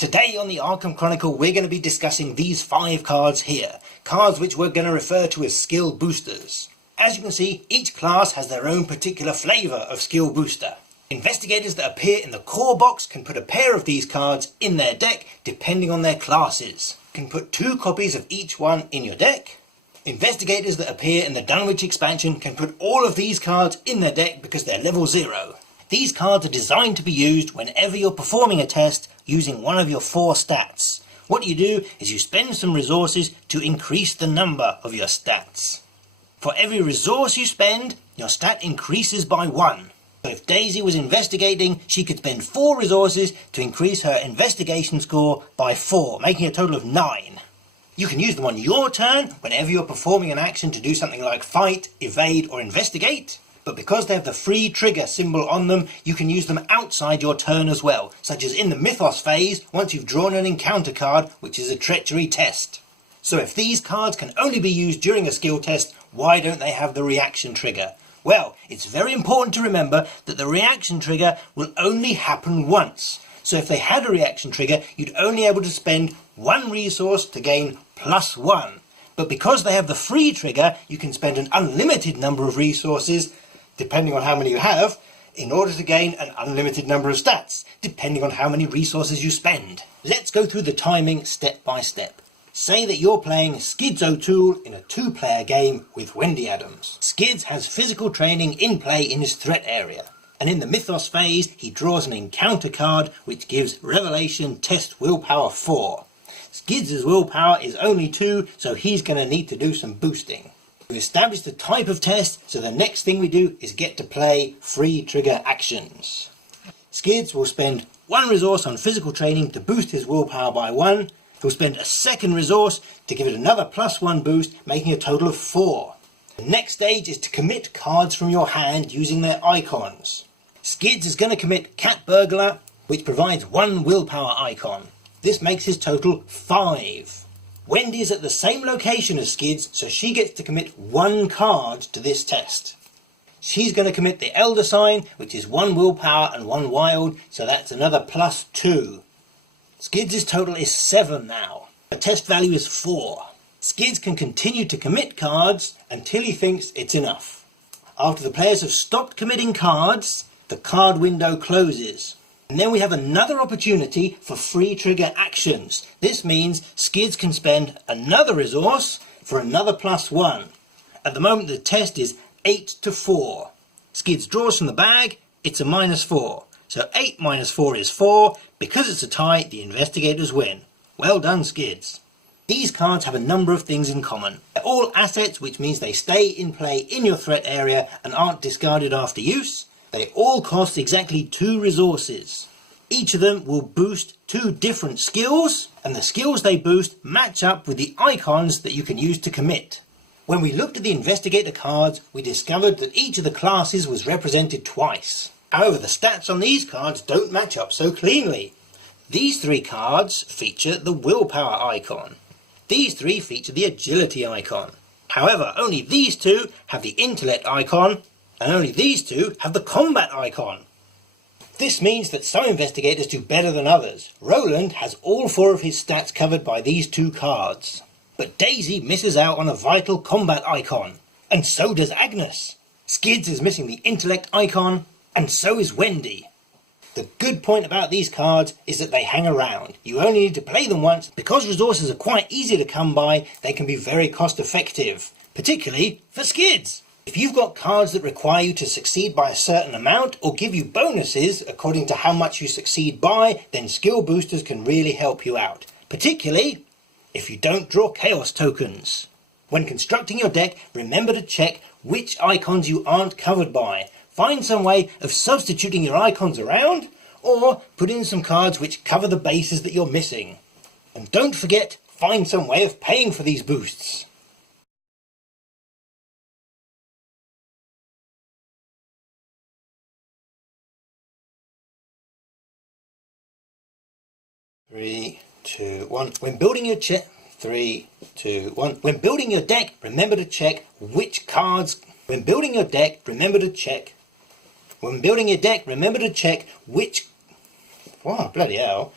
Today on the Arkham Chronicle we're going to be discussing these 5 cards here, cards which we're going to refer to as skill boosters. As you can see, each class has their own particular flavour of skill booster. Investigators that appear in the core box can put a pair of these cards in their deck depending on their classes. You can put 2 copies of each one in your deck. Investigators that appear in the Dunwich expansion can put all of these cards in their deck because they're level 0. These cards are designed to be used whenever you're performing a test using one of your 4 stats. What you do is you spend some resources to increase the number of your stats. For every resource you spend, your stat increases by 1. So if Daisy was investigating, she could spend 4 resources to increase her investigation score by 4, making a total of 9. You can use them on your turn whenever you're performing an action to do something like fight, evade or investigate. But because they have the free trigger symbol on them, you can use them outside your turn as well, such as in the Mythos phase once you've drawn an encounter card, which is a treachery test. So if these cards can only be used during a skill test, why don't they have the reaction trigger? Well, it's very important to remember that the reaction trigger will only happen once. So if they had a reaction trigger, you'd only be able to spend 1 resource to gain +1. But because they have the free trigger, you can spend an unlimited number of resources, depending on how many you have, in order to gain an unlimited number of stats, depending on how many resources you spend. Let's go through the timing step by step. Say that you're playing Skids O'Toole in a 2-player game with Wendy Adams. Skids has physical training in play in his threat area, and in the Mythos phase he draws an encounter card which gives Revelation Test Willpower 4. Skids' willpower is only 2, so he's going to need to do some boosting. We've established the type of test, so the next thing we do is get to play free trigger actions. Skids will spend 1 resource on physical training to boost his willpower by 1. He'll spend a 2nd resource to give it another +1 boost, making a total of 4. The next stage is to commit cards from your hand using their icons. Skids is going to commit Cat Burglar, which provides 1 willpower icon. This makes his total 5. Wendy is at the same location as Skids, so she gets to commit 1 card to this test. She's going to commit the Elder Sign, which is 1 willpower and 1 wild, so that's another +2. Skids' total is 7 now. The test value is 4. Skids can continue to commit cards until he thinks it's enough. After the players have stopped committing cards, the card window closes. And then we have another opportunity for free trigger actions. This means Skids can spend another resource for another +1. At the moment the test is 8 to 4. Skids draws from the bag, it's a -4. So 8 minus 4 is 4. Because it's a tie, the investigators win. Well done, Skids. These cards have a number of things in common. They're all assets, which means they stay in play in your threat area and aren't discarded after use. They all cost exactly 2 resources. Each of them will boost 2 different skills, and the skills they boost match up with the icons that you can use to commit. When we looked at the investigator cards, we discovered that each of the classes was represented twice. However, the stats on these cards don't match up so cleanly. These 3 cards feature the willpower icon. These 3 feature the agility icon. However, only these 2 have the intellect icon, and only these 2 have the combat icon. This means that some investigators do better than others. Roland has all 4 of his stats covered by these 2 cards. But Daisy misses out on a vital combat icon, and so does Agnes. Skids is missing the intellect icon, and so is Wendy. The good point about these cards is that they hang around. You only need to play them once. Because resources are quite easy to come by, they can be very cost effective, particularly for Skids. If you've got cards that require you to succeed by a certain amount or give you bonuses according to how much you succeed by, then skill boosters can really help you out, particularly if you don't draw chaos tokens. When constructing your deck, remember to check which icons you aren't covered by. Find some way of substituting your icons around, or put in some cards which cover the bases that you're missing. And don't forget, find some way of paying for these boosts. Three, 2, 1. When building your deck, remember to check which cards. When building your deck, remember to check which. Wow, bloody hell.